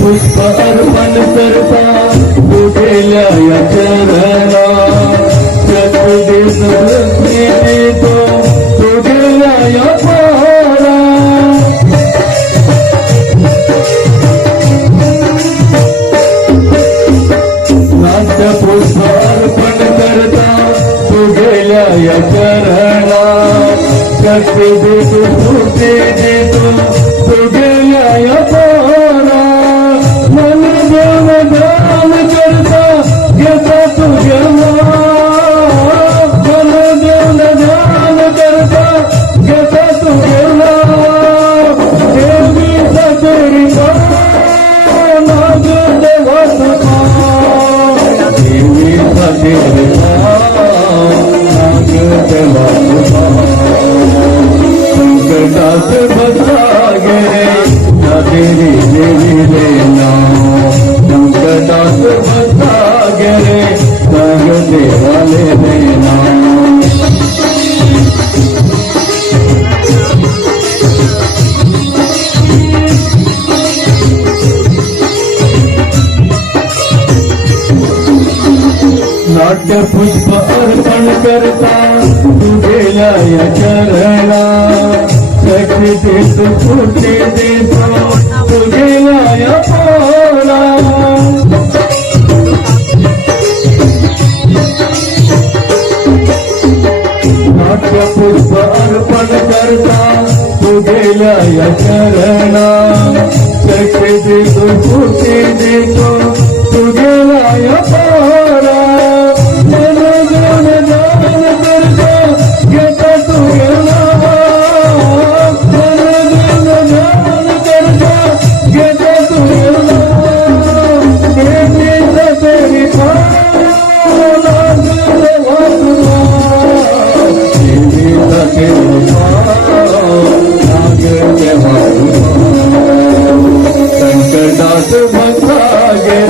पुष्प अर्पण करता तुझेल्या या चरणा सत्देश देतो तुझेल्या या पारा नाट्य पुष्प अर्पण करता तुझेल्या या चरणा सत्देश तुझे देतो तुझेल्या या पारा मन देव दान करता घेता तुझ्या मन देव दान करता घेता तुझ्या देवी सतरी नाग देवा देवी सतरी नाग देवा संकटात बचा गे तेरी देवी लेना संकटात बचा गे संग देवाले लेना नाट्य पुष्प अर्पण करता तुझेल्या या चरणा सखी देतो तुझे देतो तुझेल्या या पारा नाट्य पुष्प अर्पण करता तुझेल्या या चरणा सखी देतो तुझे देतो तुझेल्या या पारा संकटात बचा गे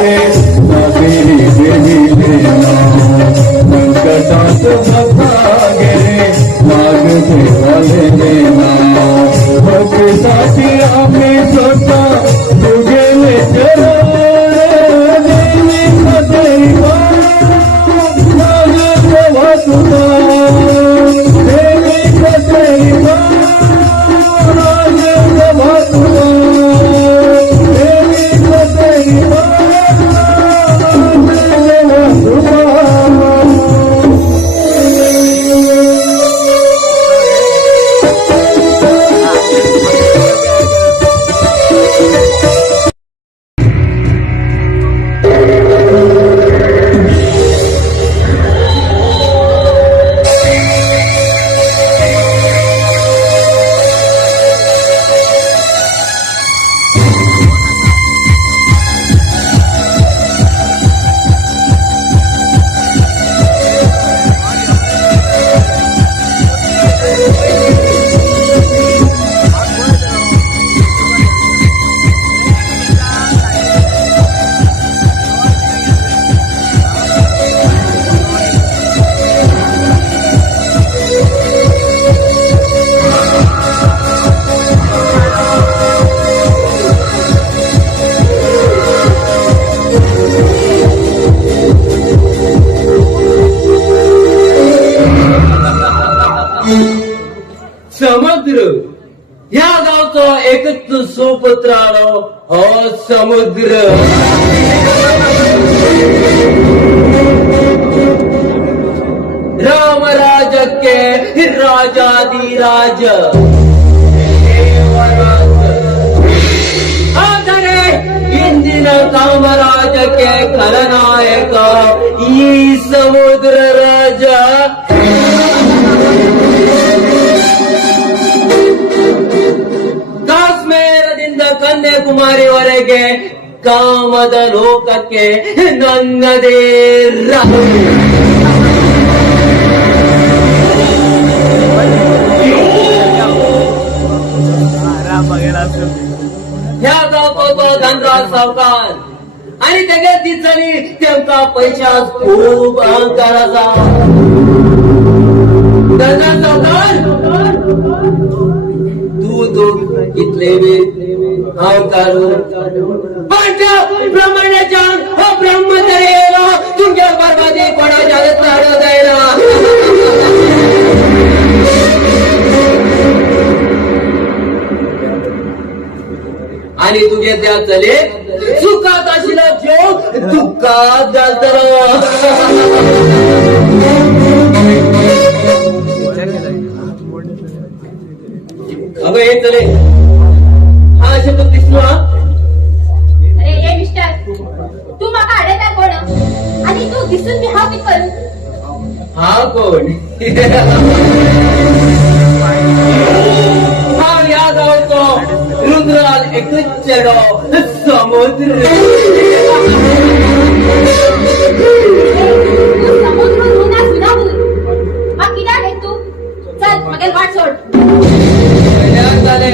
तेरी देवी लेना संकटात बचा गे नाग देवाले लेना भक्तीसाठी आम्ही स्वतः तुझे ले देवी तेरी नाग देवा तुझा देवी तेरी नाग देवा तुझा एक सुपुत्रानो हो समुद्र राम राजಕ್ಕೆ ರಾಜಾದಿರಾಜ ಆದರೆ ಇಂದಿನ ಕಾಮರಾಜಕ್ಕೆ ಖಲನಾಯಕ ಈ ಸಮುದ್ರ ರಾಜ ಕಾಶ್ಮೀರದಿಂದ ಕನ್ಯಾಕುಮಾರಿವರೆಗೆ ಕಾಮದ ಲೋಕಕ್ಕೆ ನನ್ನದೇ ह्या गावतो धनराज सावकार आणि तेगे दिसली तेमका पैशात खूप अहंकाराचा धनराज सावकार तू इथले अहंकार पण त्या ब्रह्मण्याच्या ब्रह्मचर्याला तुमच्या बरबादी कोणाच्या लढ द्यायला आणि तुझे त्या चले सुखात अशिला जो दुःखात जातला अगं हे चले हा शब्द दिसलो हा अरे ये मिस्टर तू माका आडता कोण आणि तू दिसून मी हा करू हा कोण हा या गावतो रुद्राल एकच चढो समुद्र समुद्र रुना सुनावून मग किती आहे तू चल मगे वाट सोड झाले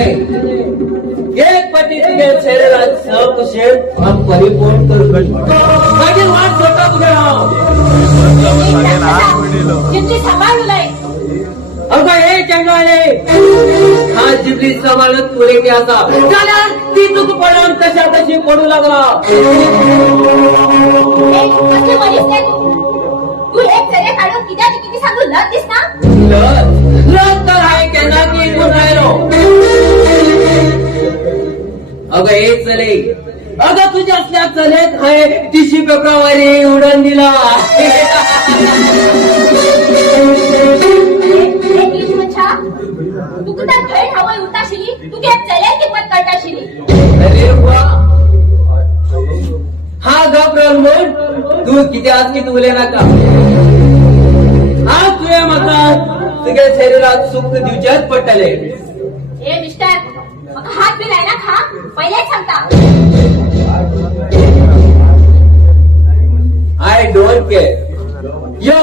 एक पटी तुझे शरीरात सब शेप हम परिपूर्ण करू मागील वाट सोडता तुझे जिंजी सांभाळलंय अगं हे चंगाले हा जिबली सांभाळत पुरे की असा त्याला ती चूक पडून तशा तशी पडू लागला कसले मनीस नाही तू एक चरे काढून किती सांगू लतीस ना लस तर आहे केना की इथून राहिलो अगं हे चले अगं तुझ्या असल्या चलेत आहे टिशी पेपरावरी उडण दिला तू कुठे थैट हवय उठाशिली तू काय चले किंमत करताशिली अरे वा हा घाबरल म्हणून तू किती आज की तुले नका हा तुझ्या मतात तुझ्या शरीरात सुख दिवच्यात पटले ए मिस्टर मग हात बिलाय ना खा पहिलेच सांगता आय डोंट केअर यो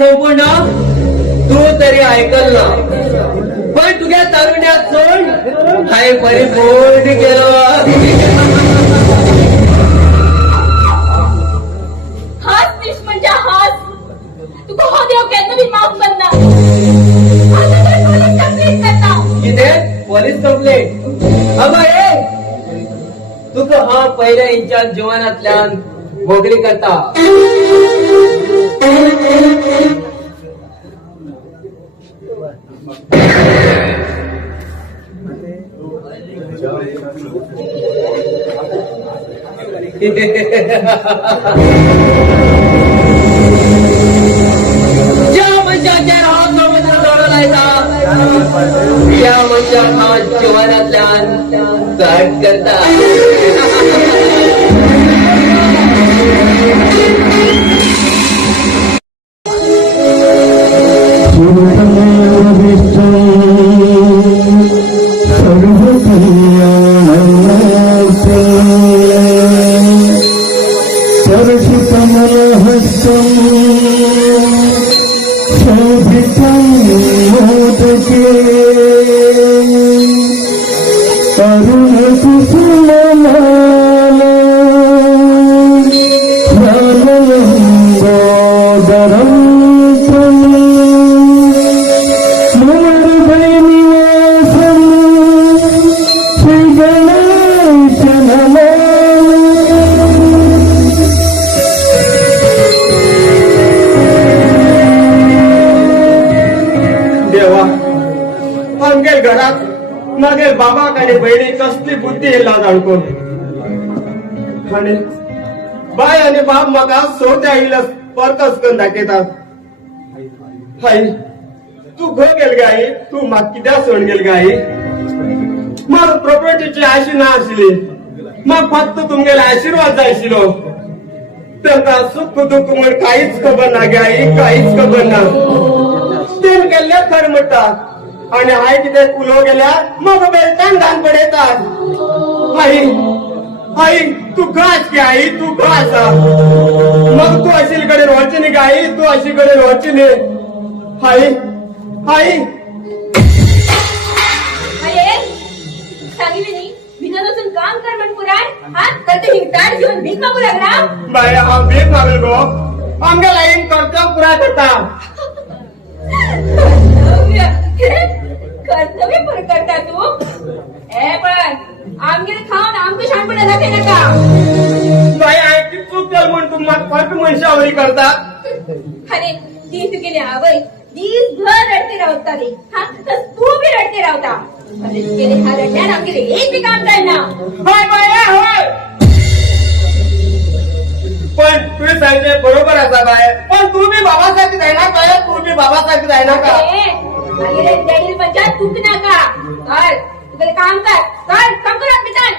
संपूर्ण तू तरी ऐकल ना पण तुझ्या तारुण्यात सोड हाय परिपूर्ण केलो हाच निश म्हणजे हाच तुका हो देव केन्ना बी माफ करना आता तर पोलीस कंप्लेंट करता किती पोलीस कंप्लेंट अगं ए तुका हा पहिल्या इंचात जीवनातल्यान मोगली करता ज्या मंचाच्या राहात समुद्र दौडलायचा या मनशा हा जीवनातल्यान घाट करता देवा आमगे घरात मागे बाबाकडे बहिणी कसली बुद्धी येला जाणकोन आणि बाय आणि बाप म्हाका सोट्या आईला परतच करून दाखयतात. हाय तू खंय गेल गे आई, तू म्हाका कित्याक सोडून गेल गे आई? म्हाका प्रॉपर्टीची आशी ना आशिल्ली, म्हाका फक्त तुमगेलो आशीर्वाद जाय आशिल्लो. तांकां सुख दुःख म्हण काहीच खबर ना गे आई, काहीच खबर ना. तेन गेल्ले खर म्हणटात आणि हाय कितें उलो गेल्यार म्हाका बेलटान घान पडयतात. आई आई तू घास गे आई, तू घास. मग तू अशील कडेन वचची न्ही गे आई, तू अशी कडेन वचची न्ही. आई आई अरे सांगितले नी भितर बसून काम कर म्हण पुराय. हा तर ते हिंगताड घेऊन भीक मागू लागला. बाय हांव भीक मागल गो, आमगे लाईन कर्तव्य पुराय करता. कर्तव्य पर करता तू. ए पण आमगे खाऊन आमके शानपणा दाखय नका. बाय हांवें कितें चूक केली म्हण तूं म्हाका फक्त मनशावरी करता. अरे ती तुगेली आवय दिसभर रडते रावताली. हा तर तू बी रडते रावता. अरे तुगेले ह्या रडण्यान आमगेले एक बी काम जायना. होय बाय होय, पण तुझे सांगते बरोबर आसा बाय. पण तू बी बाबासारखी जायना काय, तू बी बाबासारखी जायना का? मागेले डॅडी पंचायत तूक नाका. कर तुगेले काम कर. कर काम कर आत्मीतान.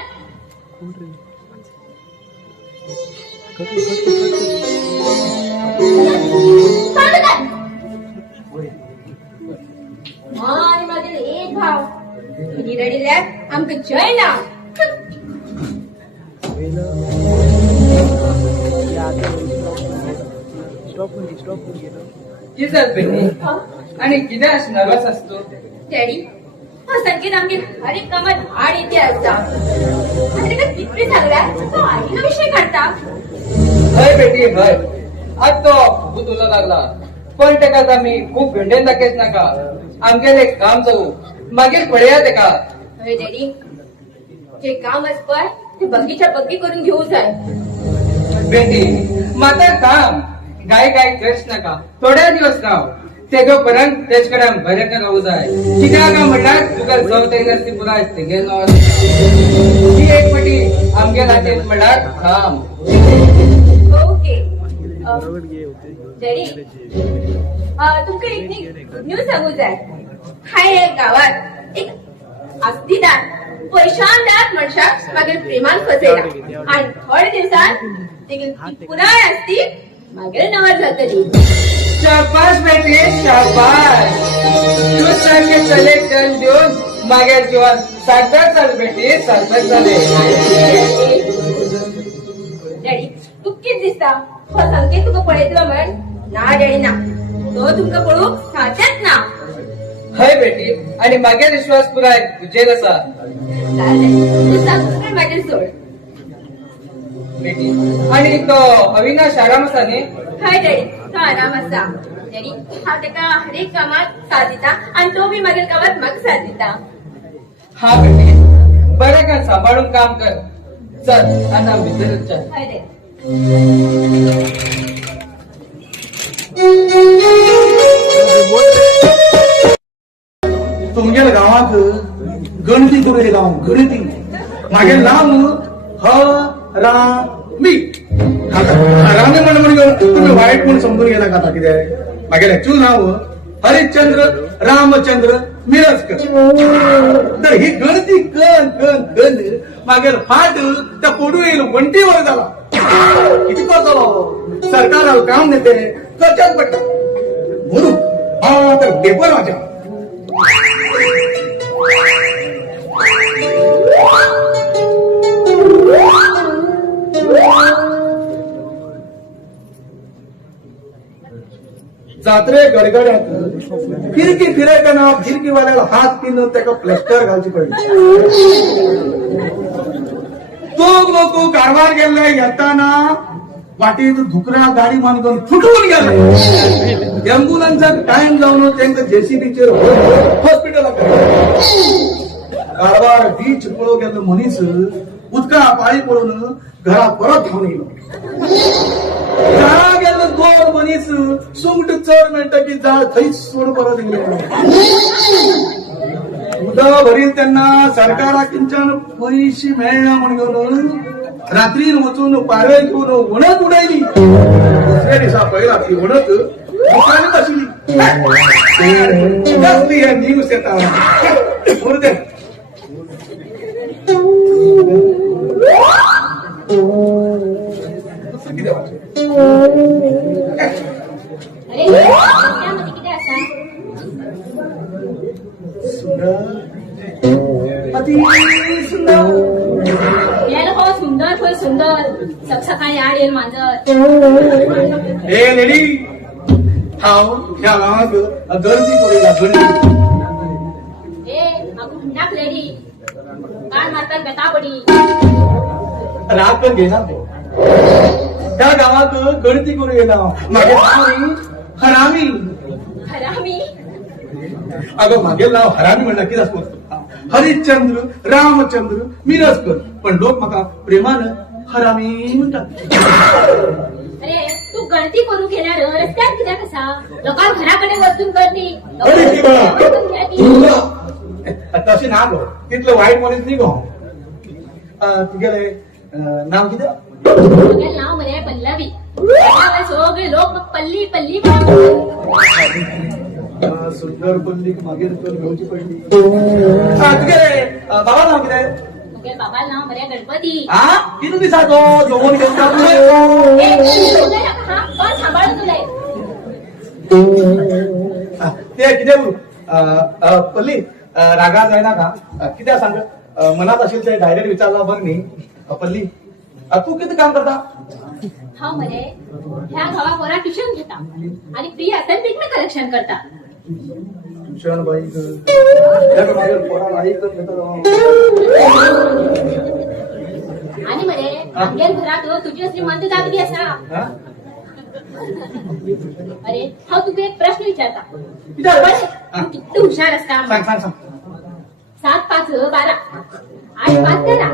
आणि मागेले एक भाव तुझी रडिल्यात आमक जय ना. कित्याक बेटी आणि कित्याक नर्वस असतो? डॅडी हा संकेत आमगे हर एक कामात आड येते असता. आणि का किती सांगला तो आईला विषय काढता. हय बेटी हय, आज तो भूत उलो लागला. पण तेका आमी खूप भेंडेन दाखयच नाका. आमगेले काम जाऊ मागीर पळया तेका. अरे डॅडी जे काम असपय ते बगीच्या बग्गी करून घेऊ जाय. बेटी माता काम गाय गाय करच नाका. थोड्या दिवस राव तेगो पर्यंत तेज कडेन बरें रावू जाय. कित्याक काय म्हणल्यार तुका जवते नसती पुराय तेगे नो. ही एक फाटी आमगे खातीर म्हणल्यार काम. ओके डॅडी तुमका एक न्यूज सांगू जाय. हाय एक गावात एक आस्तीदार पैशानदार मनशाक मागीर प्रेमान फसयला आणि थोड्या दिवसात तेगे पुराय आस्ती मागीर नवर जातली. शाबाश बेटी शाबाश. तू सारखे चले चल देऊन मागीर जीवन सार्थक जाले बेटी, सार्थक जाले. डॅडी तू कित दिसता हो संकेत तुका पळयतलो म्हण. ना डॅडी ना, तो तुमका पळूक साथच ना. हय बेटी आणि मागीर विश्वास पुराय तुजेर आसा. तू सांग मागीर सोड. बेटी आणि तो अविनाश आराम आसा न्ही? हाय डॅडी तो आराम आसा. डॅडी हांव तेका हर एक कामात साथ दिता आणि तो बी मागीर कामात म्हाका साथ दिता. हा बेटी बरें का सांभाळून काम कर. चल आता भितर चल. हाय डॅडी. तुमच्या गावात गणती करून गाव गणती मागे नाव हरामी. हरामी म्हण तुम्ही वाईट म्हणून समजून गेला का किती मागे ऍक्च्युअल नाव हरिश्चंद्र रामचंद्र मिरजकर. तर ही गणती कन कन कन मागेल फाट त्या पोडू येईल वंटीवर झाला. किती करतो सरकार काम नेते कशात पडत म्हणून हा तर पेपर वाचा. जात्रे गडगड्यात फिरकी फिरायचं ना फिरकीवाल्याला हात पिन त्याला प्लॅस्टर घालची पडली. तो लोक कारवार गेला येताना वाटेत धुकरा गाडी मानून फुटून गेला. अँब्युलन्सचा टाइम जाऊन त्यांचं जेसीबीचे हॉस्पिटल कारवार बीच पळो गेलं मनीस उदका पाळी पडून घरा परत धावून येलो. घरा गेलं 2 मनीस सुंगट चढ म्हणतं की जा थैस सोड परत गेले. उदा भरील त्यांना सरकारा किंचन पैसे मिळणार म्हणून रात्री वचून पारवे घेऊन वणत उडायली. दुसऱ्या दिवसा पहिला ती वणत दुकाने बसली. जास्त या न्यूज येतात बोलते. दुसरं किती वाटतं? अरे त्यामध्ये किती असा अति सुंदर यायला हो सुंदर होय सुंदर सकाळी आड येईल माझं. हे लेडी हाव ह्या गावात गर्दी करूया गर्दी. ए आपण टाक लेडी कान मारतात गटाबडी. राग पण घेणार तो. त्या गावात गणती करू येणार माझे नाव हरामी. हरामी अगं मागेल नाव हरामी म्हणलं की असतो हरिश्चंद्र रामचंद्र मिरजकर. पण लोक माका प्रेमानं हरामी म्हणतात. अरे तू गळती करू गेल्यार रस्त्यात कित्याक कसा लोकां घराकडे वचून करती. अरे ती बा तशी ना गो तिथलं वाईट मनीस नाही गो. तुझे नाव किती? तुझे नाव म्हणे पल्लवी. सगळे लोक पल्ली पल्ली सुंदर पल्ली मागेल तर घेऊची पडली. तुझे बाबा नाव किती? तुझे बाबा नाव म्हणे गणपती. हा किती दिसाचो दोन घेऊन पण सांभाळून तुला ते किती बोलू पल्ली रागा जायना का किती सांग मनात असेल ते डायरेक्ट विचारला बघ नाही. पल्ली तू किती काम करता? हा म्हणे ह्या गावा पोरा ट्युशन घेता आणि फ्री असेल तिकडे कलेक्शन करता. ट्युशन बाई आणि म्हणे आमच्या घरात तुझी श्रीमंत जागली असा. अरे हा तुका एक प्रश्न विचारता. तू किती हुशार असता. सांग सांग सांग. 7 5 12 8 5 13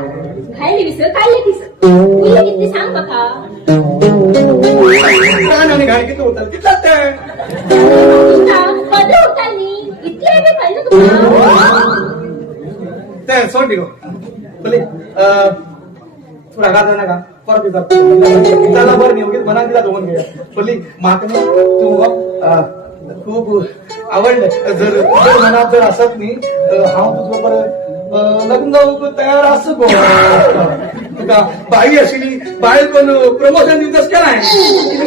खायले विस खायले किस तुला किती सांग बघा. आणि घाई किती होतात किती कधी होतानी इतले बी कळलं तुला. ते सोड दिगो बोले तू रागा जाणार का परत विचारला बरं नाही उगीच मनात दिला दोन घ्या. बोलली मातमी तू खूप आवडलं. जर तुझ्या मनात जर असत नाही हा तुझं बरं लग्न जाऊ तयार असं तुका बाई अशी बाहेर पण प्रमोशन देतच का नाही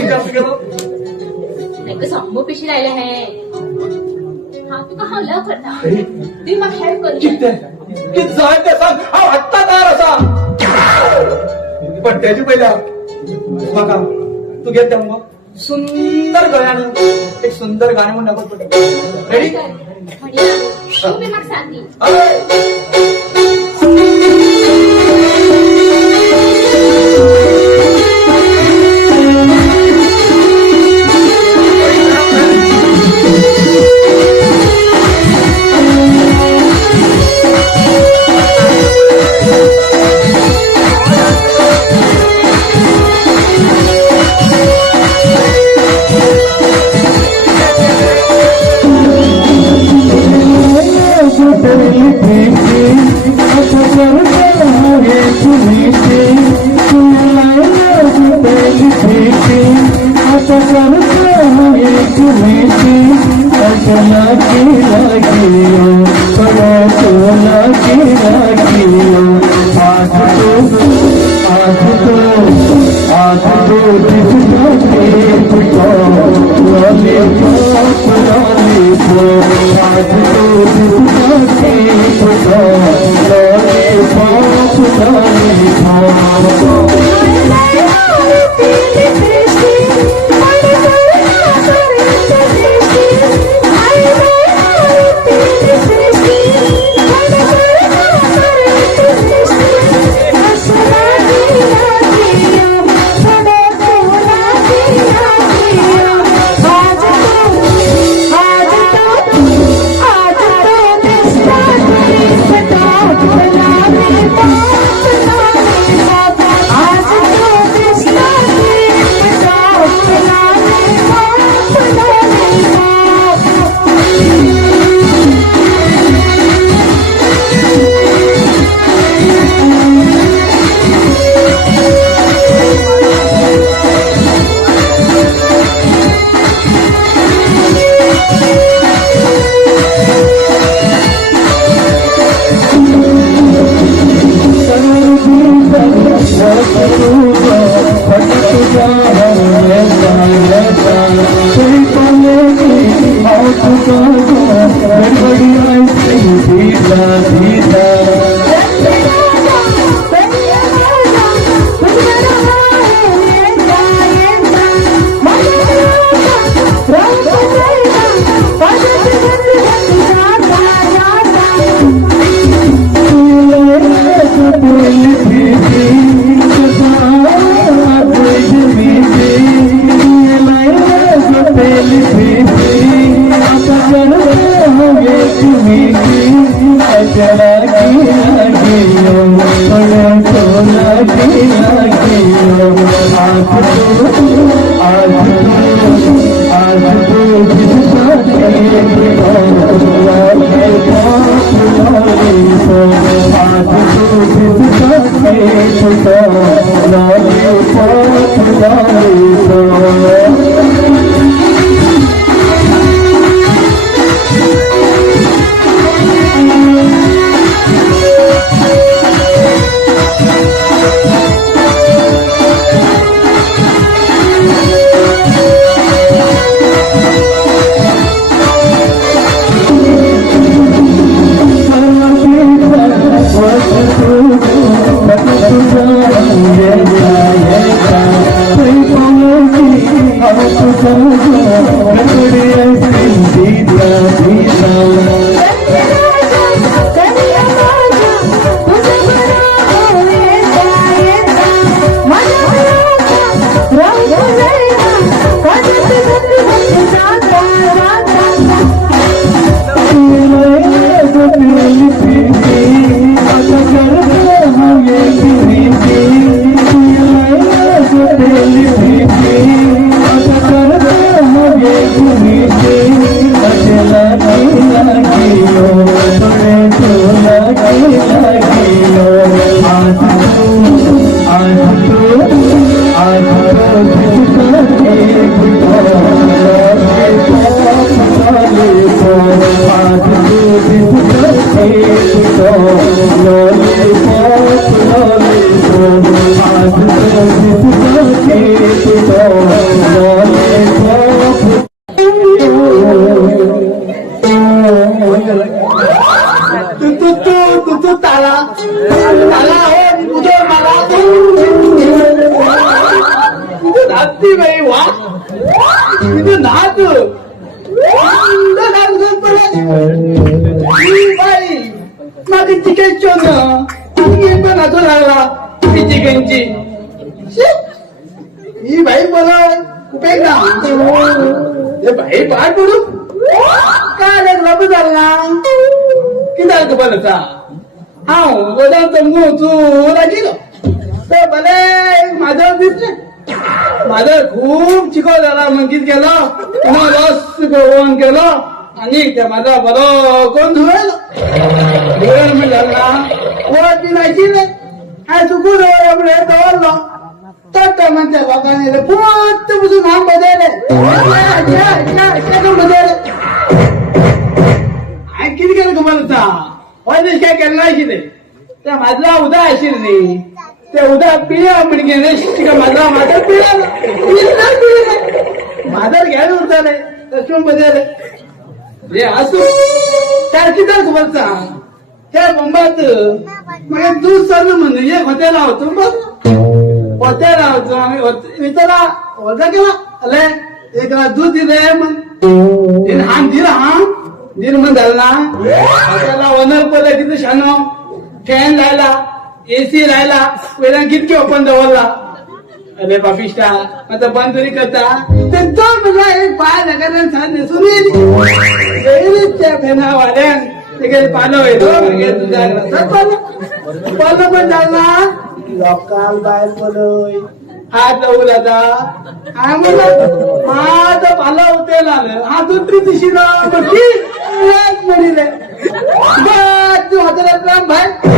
जास्त गेलो समोर पिशी राहिले है. हा तुका हा लव करता ती मग हेल्प करू किती जाय ते सांग. हा आत्ता तयार असा पण त्याची पहिला बघा तू घेत मग सुंदर गळ्यानं एक सुंदर गाणं म्हणून आपण रेडी तुम्ही मग सांगली. Thank you. आज तो जिसका खेत को लॉलीपॉप लॉलीपॉप आज तो जिसका खेत को लॉलीपॉप लॉलीपॉप खूप चिको झाला मंगीत गेलो पुन्हा रस गोवन केलो आणि त्या माझा बरो कोण धुवेल धुवेल मी झाला ओळख नाही काय चुकून एवढे दवरलो तर म्हणते लोकांनी पुढे बुजून हाम बदलले किती केलं तुम्हाला पयलीच काय केलं नाही किती त्या माझला उदा आशिल रे ते उद्या पिया म्हणजे गेले का माझा माधर पिळाला माधर घ्यायला होता नाही लक्ष्मण मध्ये हे असू त्या किती बोलता त्या बोंबात मग दूध चालू म्हणजे एक हॉटेल होतो बघ हॉटेल होतो आम्ही विचारा होता केला अले एक दूध दिले मग हान दिला हा दिल मग झाला हॉटेलला ओनर पडला किती शानो फॅन लायला एसी राहिला वेळा कितके ओपन दवरला अरे पापिष्टा आता बंद तरी करता तर तो मला एक पाय नका छान नेसून येईल त्या फेना वाड्यान ते पानं पानं पण चालना लोकाल बाहेर पडय हात लावू दादा हा म्हणलं माझं पाला होते आलं हा दुसरी दिशी म्हणले तू हाताला बाहेर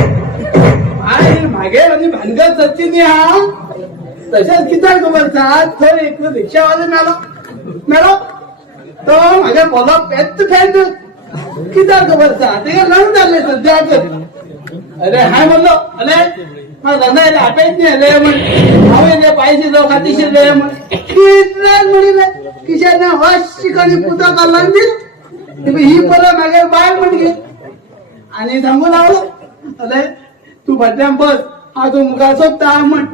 मागे म्हणजे भानगड सचिन हा तशाच किती खबरचा थोड एक रिक्षावाले मेलो तो माझ्या बोला पेट फॅन किती खबरचा ते लढून आले सध्या अरे हाय म्हणलो अरे मला लढायला आटायच नाही आले म्हण पाहिजे जाऊ खातीशी म्हणले किशाने हस शिकाणी पुता काढला ही परत मागे बाहेर म्हणजे आणि सांगू लागलो अरे तू भटल्यान बस हा तू मुखार सोपता म्हण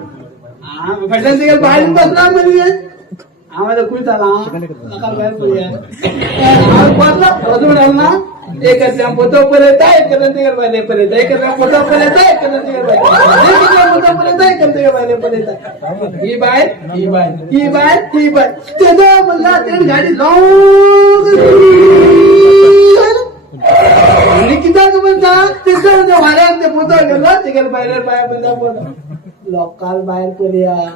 भटल्यान तिकडे बाहेर बसला म्हणजे आम्हाला कुठ आला नका बाहेर पडूया बसला ना एक पोतो पर्यंत एक तिकडे बाहेर पर्यंत एक पोतो पर्यंत एक पोतो पर्यंत एक बाहेर पर्यंत ही बाहेर ही बाहेर ही बाहेर ही बाहेर त्याचा म्हणला ते गाडी किती म्हणता तिकडे वाऱ्यात ते पोता गेला तिकडे बाहेर पाया बंदा पोता लोकाल बाहेर करूया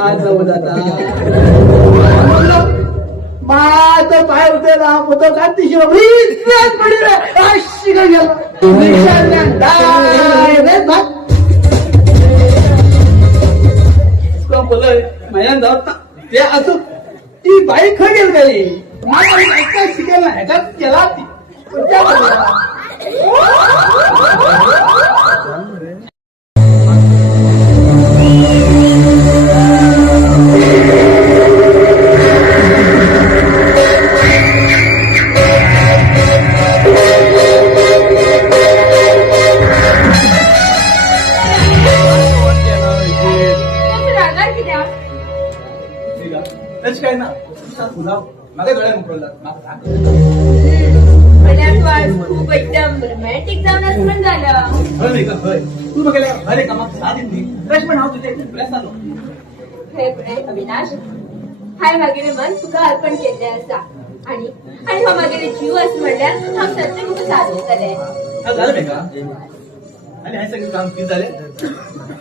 आज जाऊ दादा माझं पाय होते ना पोतो काढती माझ्या जात ते असं ती बाईक खा गेल काही माझा शिकायला ह्याच्यात केला ती काय ना माझ्या डोळ्या मुकवला खूप एकदम रोमॅन्टिक जाऊन असं झालं तू बघायला अरे का मग साधी फ्रेश पण आहोत तुझे फ्रेश आलो हे अविनाश हाय मागेले मन तुका अर्पण केले असा आणि आणि हा मागेले जीव असं म्हणल्यार हा सत्य खूप साधू झाले झालं नाही का आणि हे सगळे काम किती झाले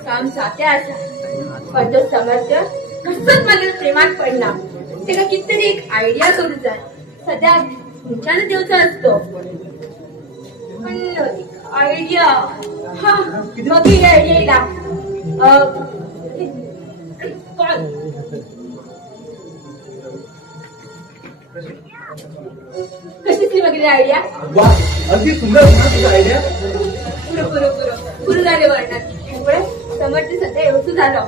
काम साथे असा पण तो समर्थ्य कसंच माझ्या प्रेमात पडला त्याला कितीतरी एक आयडिया करू जाय सध्या तुमच्यानं देवचा असतो पण आयडिया हा मग ही आयडिया कशी वगैरे आयडिया वा अगदी सुंदर तुझा आयडिया पुरं झाले वर्णात समर्थ सध्या एवढं झालं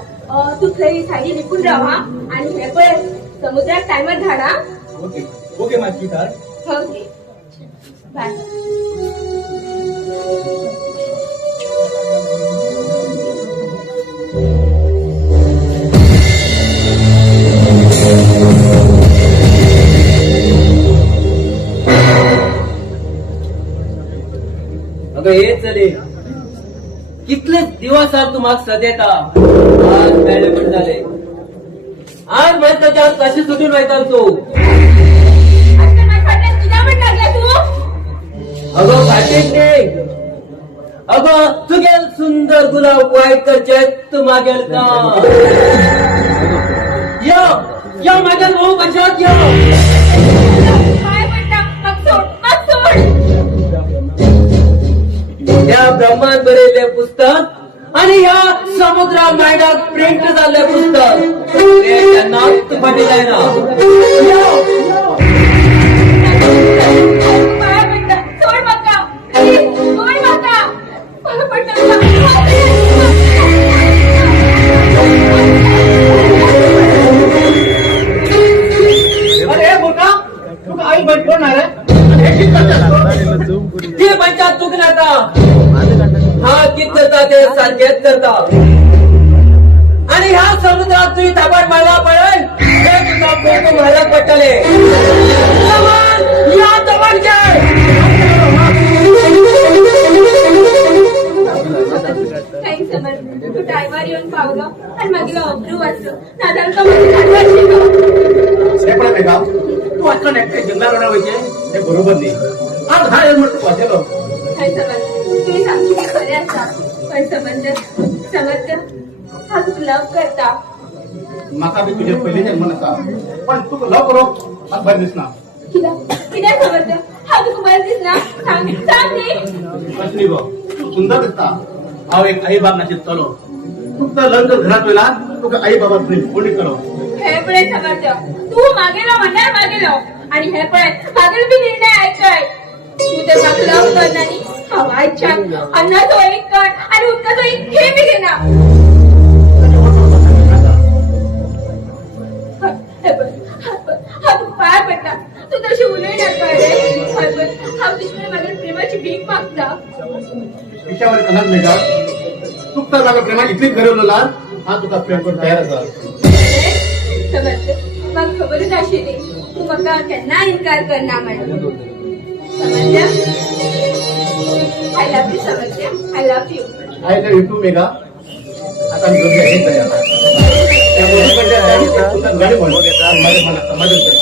तू खरी साडी विकून राहा आणि हे पण समुद्रात टायमर धाडा ओके ओके माझी कार ओके बाय अगं हे चले कितले दिवस तू माग सदेता आज मेळे पण झाले आज माहित त्याच्या कशी सुटून राहतात तू अगं फाटीक नाही अगं तुझे सुंदर गुलाब वाईट करचे तू मागेल का या मागेल भाऊ कशात या या ब्रह्मांड बरेले पुस्तक आणि या समुद्रा मायडाक प्रिंट झाले पुस्तक त्यांना पाठी जाय ना सारखेच करता आणि ह्या समुद्रात तुझी थापाट मारला पडेल हे तुझा पोट मारला पटले या तवण काही समज तू टायमार येऊन पावलं आणि मागेला अब्रू वाचलं नादाल का मध्ये झाडवार शिकव हे पण का तू वाचलं नाही काय जंगला रोडा व्हायचे हे बरोबर नाही आज हा म्हटलं वाचलो काही समज तुम्ही सांगू की खरे असता पण समज हा तू लव करता माका बी तुझे पहिले जन्म नसा पण तू लव करो आज बरं दिसना किती समज हा तू बरं दिस ना सांग नी कसली गो तू सुंदर दिसता हांव एक आई बाप नाशित चलो तुका लग्न घरात वेला तुका आई बाबा कोणी करो हे पळे समज तू मागेलो म्हणणार मागेलो आणि हे पळे मागेल बी निर्णय ऐकाय तू ते माग लव करणारी हवा इच्छा अन्नाचो एक कण आणि उदकाचो एक थेंब बी घेना हा तू पाय पडला तू तशी उलयणार काय रे हा विश्वाने माझ्या प्रेमाची भीक मागता विषयावर कनात नाही का तुका माझ्या प्रेमात इतलीच गरवलेला हा तुका प्रेम करून तयार असा समजते मग खबरच आशिल्ली तू म्हाका केन्ना इन्कार करना म्हणून समजल्या आय लव्ह यू समजल्या I love you I love you to mega आता मी घरी आहे तयार त्या मुलीकडे तुझा गाडी म्हणून माझ्या मनात मदत कर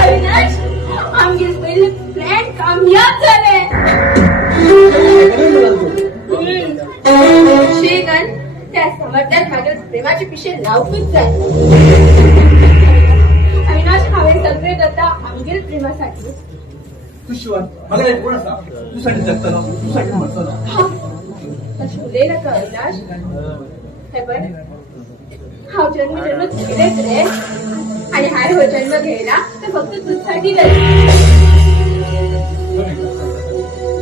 अविनाश, आमगे पहिले प्लॅन कामयाब झाले. शेगन त्या समर्थात माझ्या प्रेमाचे पिशे लावूच जाय. अविनाश हवे सगळे दत्ता आमगेल प्रेमासाठी. तू शिवाय मला नाही कोण असा तू साठी जगताना तू साठी म्हणताना तशी उलय नका अविनाश. हे बघ, हा जन्म चुकलेच रे, आणि हाय हो जन्म घ्यायला तर फक्त तुझ्यासाठी नाही.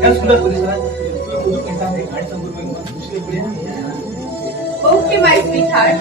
या सुंदर परिसरात तुला कुठं कंटाळा आहे आणि समोर दुसरे पुढे ओके माय स्वीट हार्ट.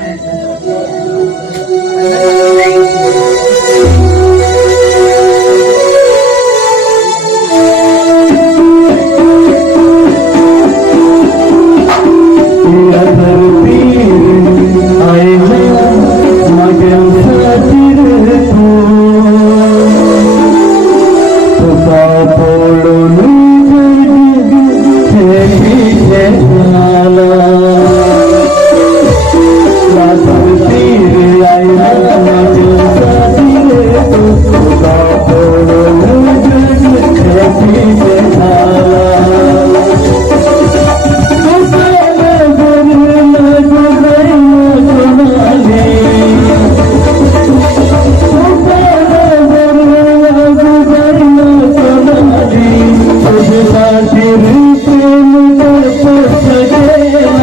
तुझे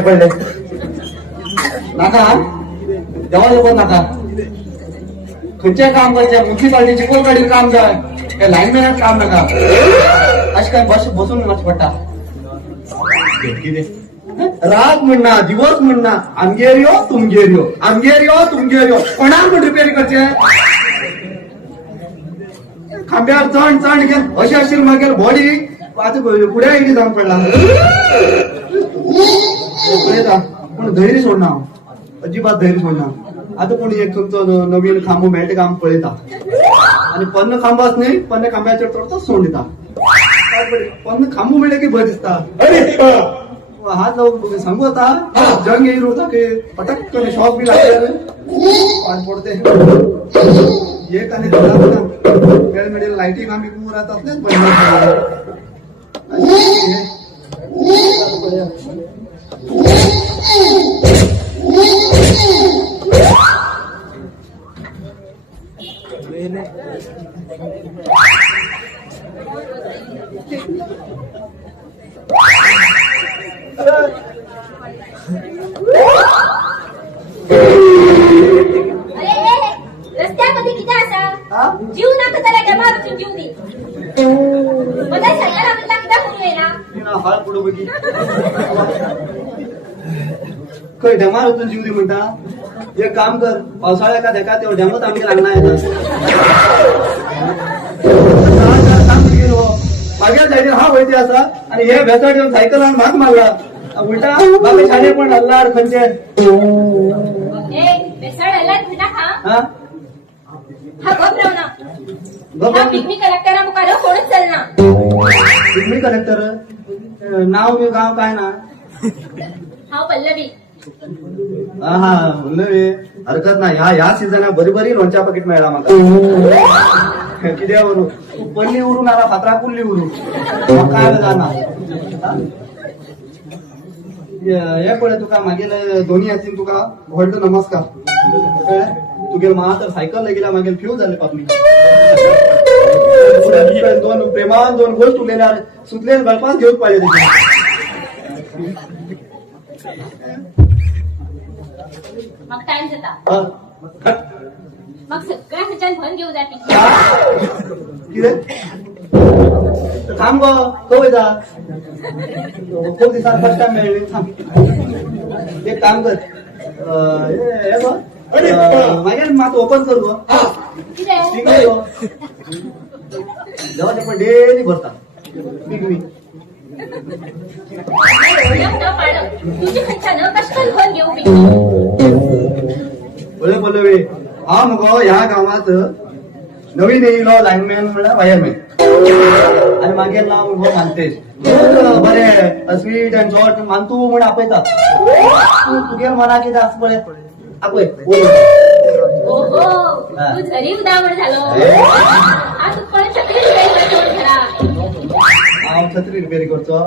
पाय पडले नाका देवाचे पण नाका खंयचें काम करचें म्युन्सिपाल्टीची कोण गाडी काम जाय त्या लायनमॅनात काम नाका अशें काय बसून वचचें पडटा कितें रात म्हणना दिवस म्हणना आमगेर यो तुमगेर यो आमगेर यो तुमगेर यो कोणाक म्हण रिपेर करचें खांब्यार चण चण घेवन अशें आशिल्लें मागीर बॉडी आतां फुडें इडी जावन पडला पळयता पूण धैर्य सोडना हांव अजिबात धैर्य सोडना आता कोणी एक तुमचो नवीन खांबो मेळटा का पळयता आनी पन्न खांबो आसा न्ही पन्न खांब्याचेर चडतोच सोड दिता पन्न खांबो मेळ्ळे की बरें दिसता हात लावून सांगू आता जंग येईल होता की पटक शॉक बी लागले पाणी पडते एक आणि मेळ लायटिंग आम्ही पूर राहत असलेच रस्त्यामध्ये किती असा जीव नाका त्याला डबा रचून जीव दे मला सांगायला म्हणला किती फोन येईना हाळ पुढे बघी खंय डेमार वचून जीव दी म्हणटा एक काम कर पावसाळ्या का देका तेव्हा डेमत आमगे लागणार मागे सायडीन हा वयती असा आणि हे भेसाड येऊन सायकल आणि भाग मारला उलटा बाबा शाळे पण हल्लार खंयचे बेसाड हल्लात तुझा हा हा घबरावना पिकनिक कलेक्टरा मुखार कोणच चलना पिकनिक कलेक्टर नाव बी गाव काय ना हांव पल्लवी हा नवे हरकत ना ह्या सिजनाक बरी बरी लोणच्या पाकिट मेळ्ळा म्हाका कित्या वरू पल्ली उरून आला फातरा कुल्ली उरून काय जाना हे पळय तुका मागीर दोन्ही हातीन तुका व्हडलो नमस्कार तुगे मात सायकल गेल्या मागीर फ्यूज जाले पापणी दोन प्रेमान दोन गोष्ट उलयल्यार सुतलेन गळपास घेवच पाहिजे मग टाइम जाता मग सगळ्या खर्च्यान भन घेऊ जाय कितें थांब गो खंय जा खूप दिसान फर्स्ट टाइम मेळ्ळी थांब एक काम कर हे गो मागीर मात ओपन कर गो कितें गो देवाचे पण डेली भरता पिकनिक तुझी खर्च्यान कशें भन घेऊ बी पळय पल्लवी हांव मुगो ह्या गांवांत नवीन येयलो लायनमॅन म्हणल्यार वायरमॅन आनी मागीर नांव मुगो मानतेश बरें स्वीट एंड शॉर्ट मानतू म्हण आपयता तुगे मना कितें आसा पळय आपय ओहो तू झरी उदावड झालो आज पण छत्री हांव छत्री रिपेर करचो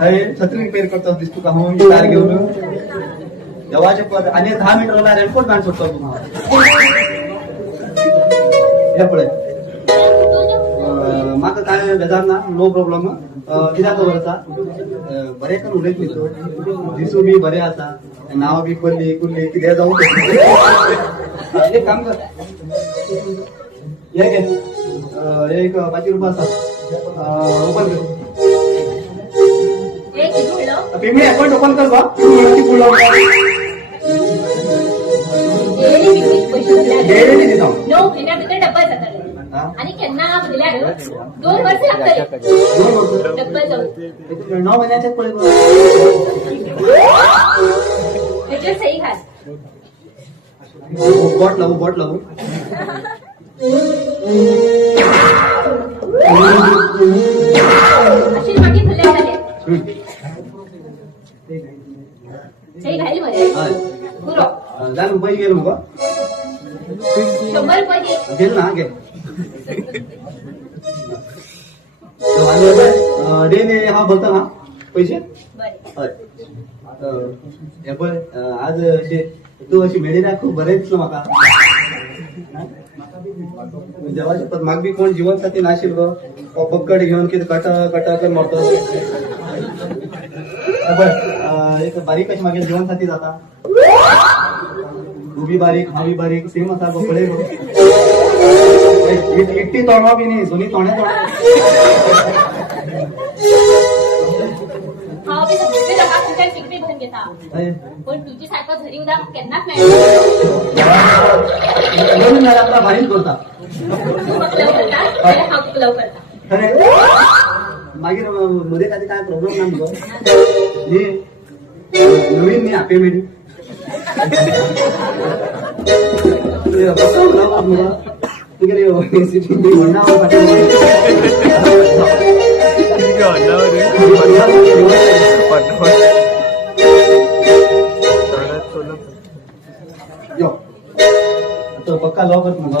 हय छत्री रिपेर करचो दिसता तुका हांव गिटार घेवन देवाचे पद आनी 10 मिनट रावल्यार रेनकोट घालून सोडतो तुका हे पळय म्हाका काय बेजार ना नो प्रॉब्लम कित्याक खबर आसा बरें करून उलयत न्ही तूं दिसू बी बरें आसा नांव बी कुल्ली कुल्ली कितें जावं एक काम कर हे घे एक 5 रुपया आसा ओपन कर एक घेतलो पेमेंट अकाउंट ओपन कर बा डेली दिता 9 महिन्या भितर डबल जातले आणि केन्ना भरल्यार 2 वर्ष लागतले डबल जाऊन 9 महिन्याचे पळय हेचेर सही घाल बोट लावू अशी मागे भरल्या झाले सही घाली मरे पुरो जाण रुपये गेलो मुगो 100 रुपये गेल ना घे डेली हा बोलता ना पैसे हय हे पळय आज अशें तूं अशी मेळिल्यार खूब बरें दिसलें म्हाका देवाचे पद म्हाका बी कोण जिवन साथी नाशिल्ल गो हो बक्कड घेवन कितें कटा कटा करून मारतो एक बारीक कशी मागे जेवण साठी जाता उभी बारीक हावी बारीक सेम असा गोपळे एकटी तोडवा बी नाही दोन्ही तोण्या हांव बी सगळे लोकांक तुमच्या टिकटी भरून घेता पण तुझी सारखं घरी उदा केन्नाच मेळना बोलून झाला आपला भारीच करता तू म्हाका लव करता जाल्यार हांव तुका लव करता मागीर मध्ये काय काय प्रॉब्लेम ना मुगो न्ही नवीन न्ही हापे मेडी तुगेले यो तो पक्का लॉ करत मुगा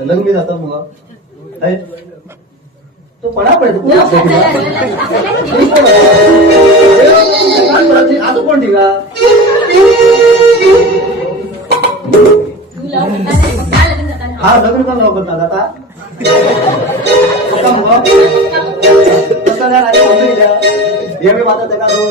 लग्न बी जाता मुगा तो पडा पडतो आज कोण ठिका तू लव करता जाल्यार म्हाका लग्न जाता हा लग्न पण लॉ करतात आता पक्का मुगा तसं नाही आधी कोणतं गेल्या हे मी माझा त्याला दोन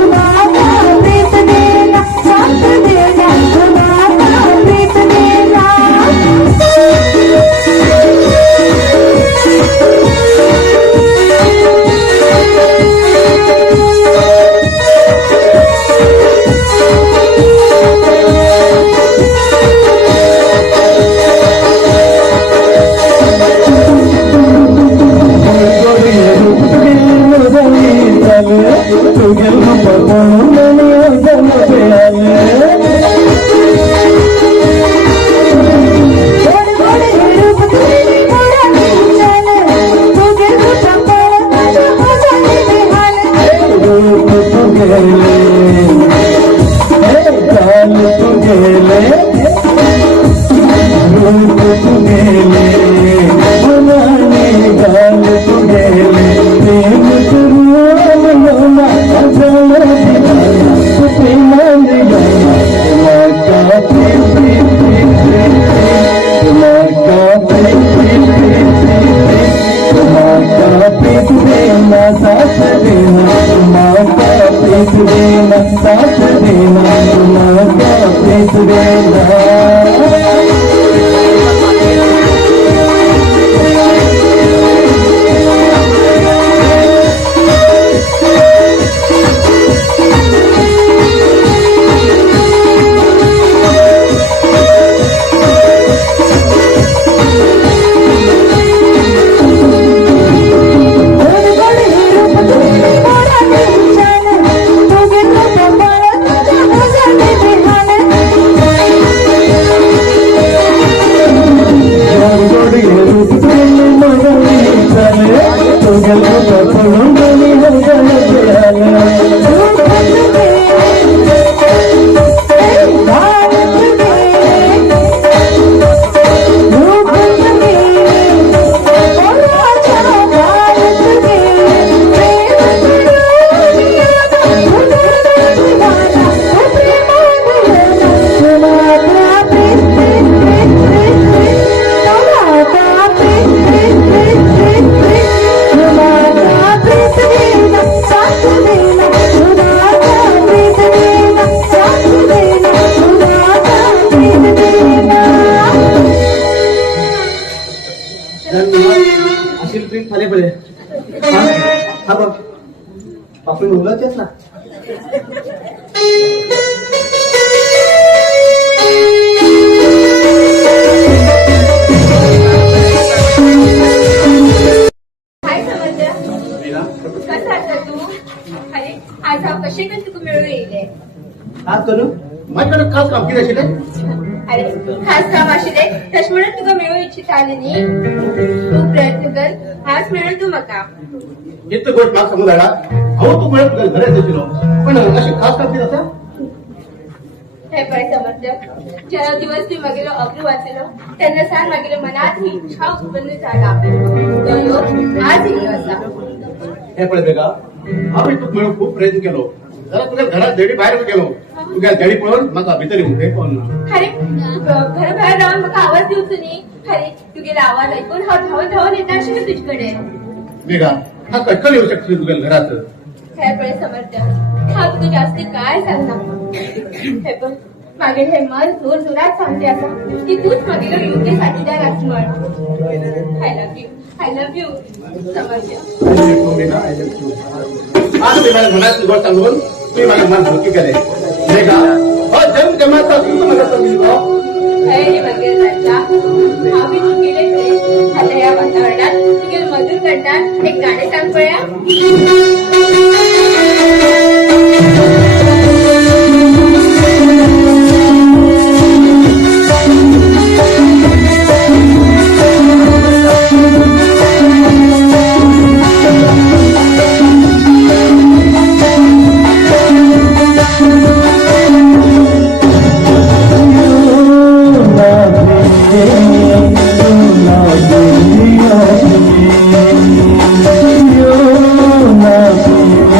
Thank you. अशी ट्रीप झाले पडे हा बघ आपण मुलाचेच ना हाय समज कसा आता तू अरे आज हा कसे पण तुका मिळून येईल आज करू माझ्याकडे खास काम केलं असेल अरे खास काम आशिले तश म्हणून तुका मिळू इच्छित आले नी तू प्रयत्न कर हाच मिळून तू मका इतकं गोष्ट माग समोर आला अहो तू मिळत घरात येशील पण अशी खास काम केलं असं हे पाय समज ज्या दिवस मी मागेलो अग्रू वाचलो त्यांना सांग मागेलो मनात ही इच्छा उत्पन्न झाला तो योग आज येलो असा हे पडे बेगा आम्ही तू मिळून खूप प्रयत्न केलो जरा तुझ्या घरात देडी बाहेर गेलो तुझ्या देडी पळून मग भितर येऊन ते पण अरे घराबाहेर राहून मग आवाज देऊच नी अरे तू गेला आवाज ऐकून हा धावत धावत येता अशी तुझ्याकडे बेगा हा कटकन येऊ शकते तुझ्या घरात हे पण समर्थ हा तुझं जास्ती काय सांगणार हे पण मागील हे मन जोर जोरात सांगते असं की तूच मागील योग्य साथीदार असणार आय लव्ह यू समर्थ आज मी मला मनात गोष्ट सांगून तुम्ही माझ्या मन धोकी करे बेगा हो जन्म जमाचा तू मला सांगितलं हे वगैरे राजा हा मी तू गेले ते आता या वातावरणात तुझे मधुर करतात एक गाणे सांग पळ्या You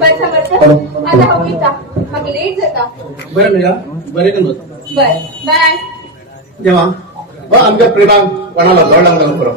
बस समर्थ आता हो का मग लेट जाता बरं मिळा बरे करून बर बाय जेव्हा आमच्या प्रेमात कोणाला गड लागला करो